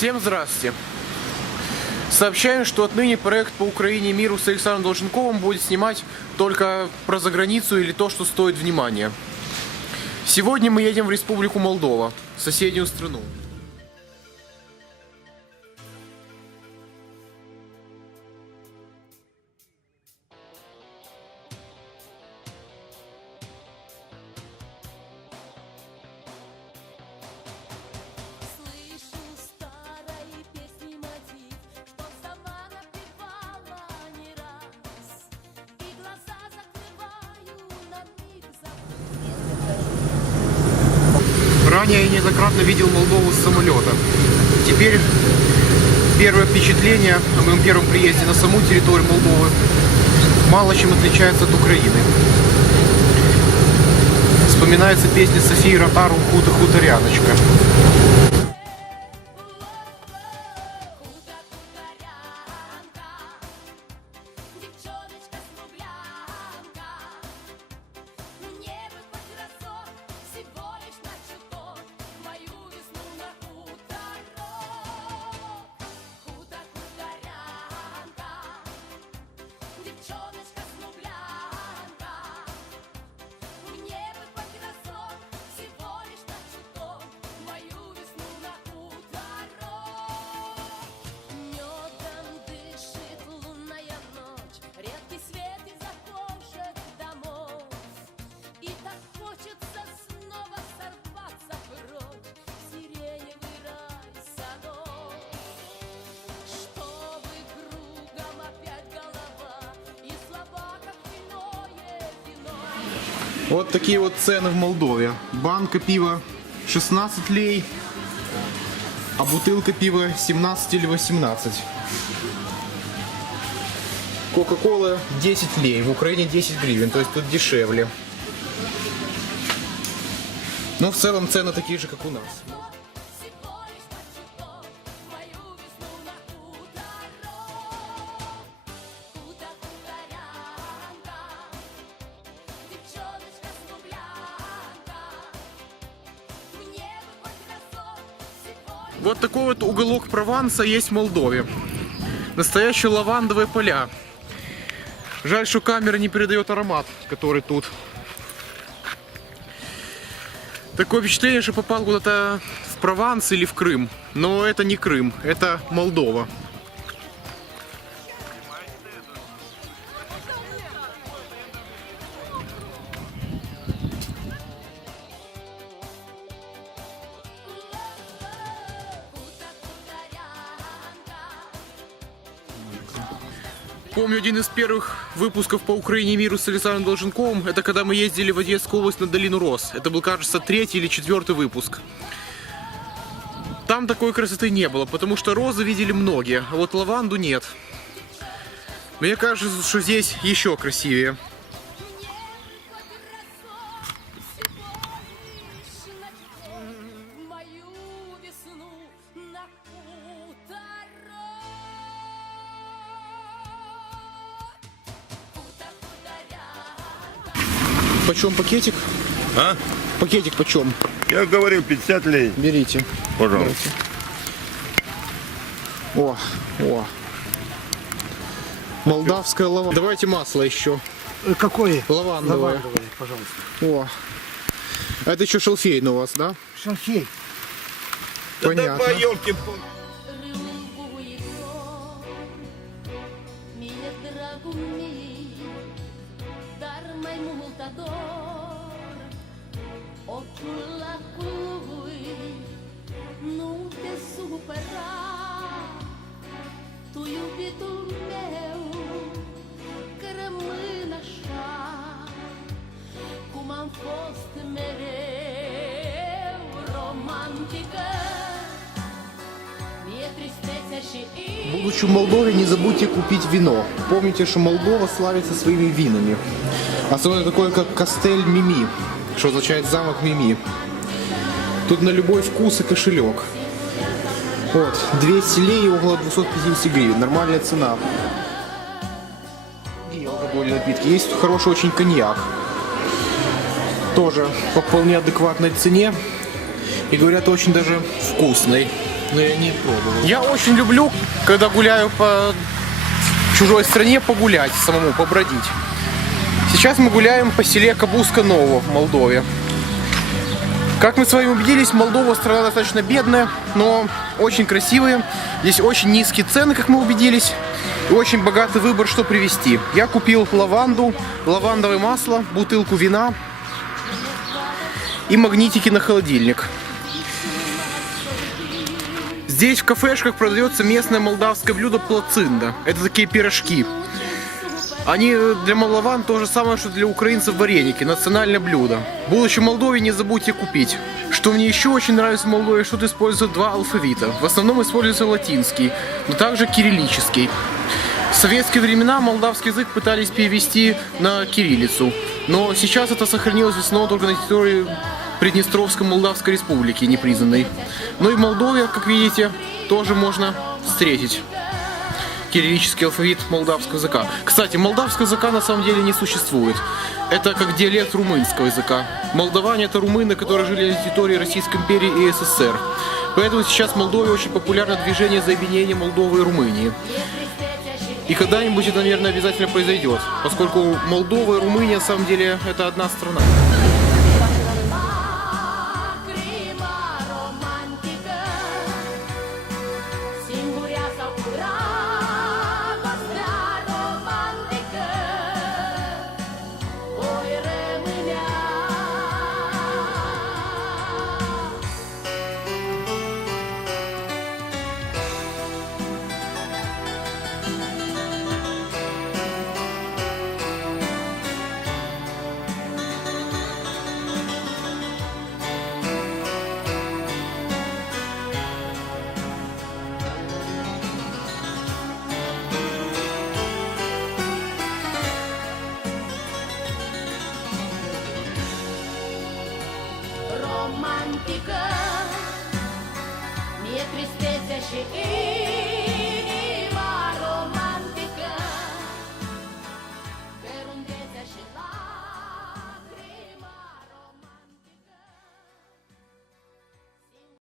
Всем здравствуйте! Сообщаем, что отныне проект по Украине и миру с Александром Долженковым будет снимать только про заграницу или то, что стоит внимания. Сегодня мы едем в Республику Молдова, соседнюю страну. Ранее я неоднократно видел Молдову с самолета. Теперь первое впечатление о моем первом приезде на саму территорию Молдовы мало чем отличается от Украины. Вспоминается песня Софии Ротару «Хута-хуторяночка». Вот такие вот цены в Молдове. Банка пива 16 лей, а бутылка пива 17 или 18. Кока-кола 10 лей, в Украине 10 гривен, то есть тут дешевле. Но в целом цены такие же, как у нас. Вот такой вот уголок Прованса есть в Молдове. Настоящие лавандовые поля. Жаль, что камера не передает аромат, который тут. Такое впечатление, что попал куда-то в Прованс или в Крым. Но это не Крым, это Молдова. Помню один из первых выпусков по Украине и миру с Александром Долженковым. Это когда мы ездили в Одесскую область на долину Роз. Это был, кажется, 3-й или 4-й выпуск. Там такой красоты не было, потому что розы видели многие, а вот лаванду нет. Мне кажется, что здесь еще красивее. Почем пакетик? А? Пакетик почем? Я говорил 50 лей. Берите. Пожалуйста. Берите. О. Молдавская лаванда. Давайте масло еще. Какое? Лавандовое. Лавандовое, пожалуйста. О. А это еще шалфейный у вас, да? Шалфей. Понятно. Да давай, елки-палки. Tu iubitul meu, că rămân așa, cum am fost mereu romantică. Mie tristețea și Будучи в Молдове, не забудьте купить вино. Помните, что Молдова славится своими винами. Особенно такое, как Кастель Мими, что означает замок Мими. Тут на любой вкус и кошелек. Вот, 200 лей и около 250 гривен. Нормальная цена. И алкогольные напитки. Есть хороший очень коньяк. Тоже по вполне адекватной цене. И говорят, очень даже вкусный. Но я не пробовал. Я очень люблю, когда гуляю по чужой стране, погулять, самому побродить. Сейчас мы гуляем по селе Кабуска-Ново в Молдове. Как мы с вами убедились, Молдова страна достаточно бедная, но очень красивая. Здесь очень низкие цены, как мы убедились, и очень богатый выбор, что привезти. Я купил лаванду, лавандовое масло, бутылку вина и магнитики на холодильник. Здесь в кафешках продается местное молдавское блюдо плацинда. Это такие пирожки. Они для молдаван то же самое, что для украинцев вареники, национальное блюдо. Будучи в Молдове, не забудьте купить. Что мне еще очень нравится в Молдове, что тут используют два алфавита. В основном используется латинский, но также кириллический. В советские времена молдавский язык пытались перевести на кириллицу, но сейчас это сохранилось в основном только на территории Приднестровской Молдавской Республики, непризнанной. Но и в Молдове, как видите, тоже можно встретить кириллический алфавит молдавского языка. Кстати, молдавского языка на самом деле не существует. Это как диалект румынского языка. Молдаване — это румыны, которые жили на территории Российской империи и СССР. Поэтому сейчас в Молдове очень популярно движение за объединение Молдовы и Румынии. И когда-нибудь это, наверное, обязательно произойдет, поскольку Молдова и Румыния, на самом деле, это одна страна.